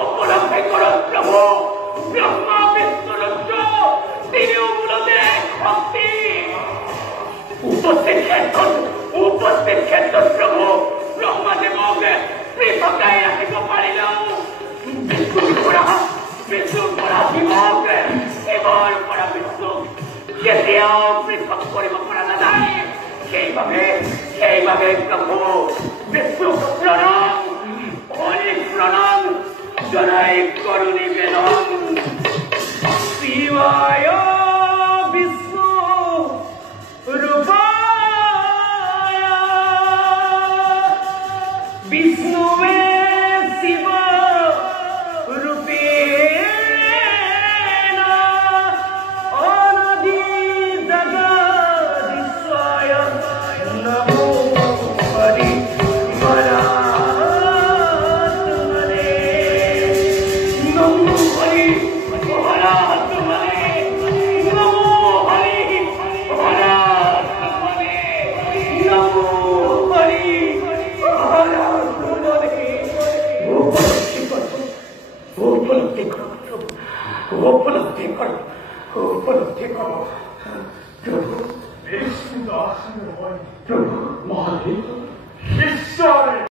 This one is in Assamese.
উপলব্ধি করো প্রভু, ব্রহ্মা বিষ্ণুরুদ্র তিনিও মূলত এক শক্তি। উপস্থিত ক্ষেত্র প্রভু, ব্রহ্মদেবক পৃথকাই রাখিব পারিলেও বিষ্ণুর পৰা শিৱক এবাৰ পৰা বিষ্ণু কেতিয়াও পৃথক কৰিব পৰা নাযায়। সেইবাবে প্ৰভু বিষ্ণুক প্ৰণাম, হৰি প্ৰণাম জনাই কৰো নিবেদন। শিৱায় বিষ্ণু ৰূপায়, বিষ্ণুৱে শিৱ ৰূপেণ, অনাদি জগদীশ্বয় নমো হৰি মহাত্মনে, নমো হৰি মহাত্মনে, নমো হৰি মহাত্মনে, নমো হৰি মহাত্মনে। উপলব্ধি কৰো প্ৰভু, বিষ্ণু দাস মহাদেব ঈশ্বৰ।